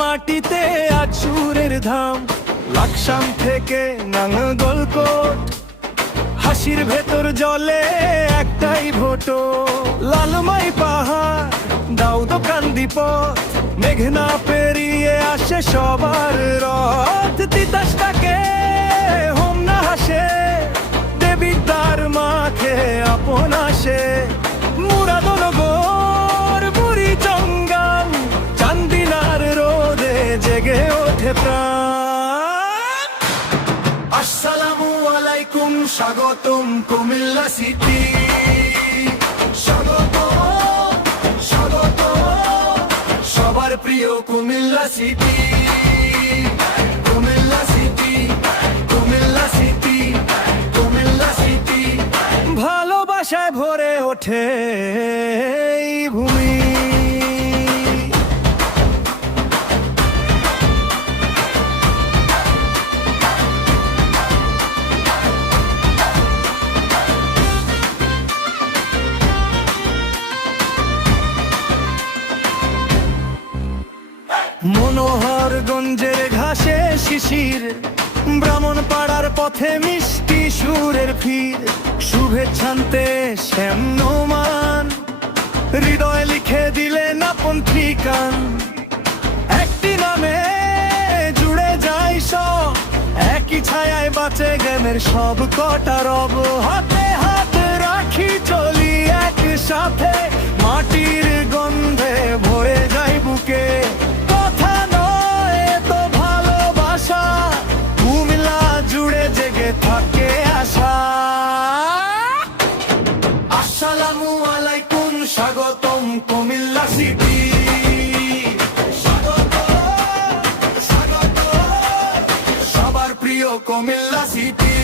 মাটিতে আজ সুরের ধাম। লাকসাম থেকে নাঙ্গলকোট, হাসির ভেতর জলে একটাই ভোটো। লালমাই পাহাড়, দাউদকান্দি পথ, মেঘনা পেরিয়ে আসে সবার রথ। তিতাসটাকে হোমনা হাসে, দেবীর দ্বার মাখে আপন আসে। মুরাদনগর, বুড়ি জঙ্গল, চান্দিনার রোদে জেগে ওঠে প্রাণ। আসসালামু আলাইকুম, স্বাগতম কুমিল্লা সিটি। স্বাগত স্বাগত সবার প্রিয় Comilla city. Comilla city, Comilla city, Comilla city. ভালোবাসায় ভরে ওঠে এই ভূমি। মনোহরগঞ্জের ঘাসে শিশির, ব্রাহ্মণপাড়ার পথে মিষ্টি সুরের ফির। শুভেচ্ছান্তে শ্যাম নোমান, হৃদয় লিখে দিলেন আপন ঠিকান। একটি নামে জুড়ে যায় সব, একই ছায়ায় বাঁচে জ্ঞানের সব কটা রব। হাতে হাত রাখি চলি একসাথে, মাটির গন্ধে ভরে যায় বুকে। কথা নয় তো ভালোবাসা, কুমিল্লা জুড়ে জেগে থাকে আশা। আসসালামু আলাইকুম, স্বাগতম কুমিল্লা সিটি। স্বাগত স্বাগত সবার প্রিয় কুমিল্লা সিটি।